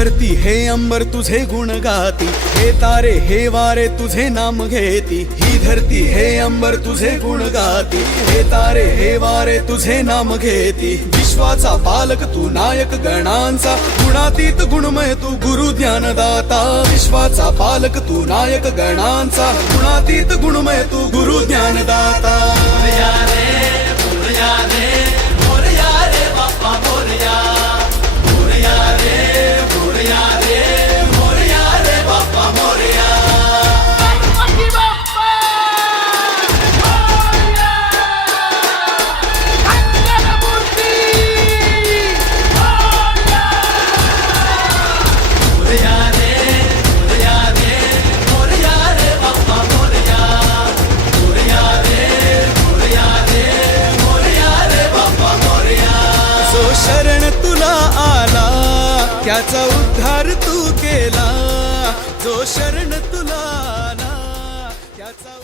धरती हे अंबर तुझे गुण गाती, हे तारे हे वारे तुझे नाम घेती। ही धरती हे अंबर तुझे गुण गाती, हे तारे हे वारे तुझे नाम घेती। विश्वाचा पालक तू नायक गणांचा, गुणातीत गुणमय तू गुरु ज्ञानदाता। विश्वाचा पालक तू नायक गणांचा, गुणातीत गुणमय तू गुरु ज्ञानदाता। मोरया रे मोरया रे बाप्पा मोरया, मोरया रे मोरया रे मोरया रे बाप्पा मोरया। गणपती बाप्पा मोरया, मंगलमूर्ती मोरया। मोरया रे मोरया रे मोरया रे बाप्पा मोरया, मोरया रे मोरया रे मोरया रे बाप्पा मोरया। जो शरण तुला आला त्याचा उद्धार तू केला, जो शरण तुला आला त्याचा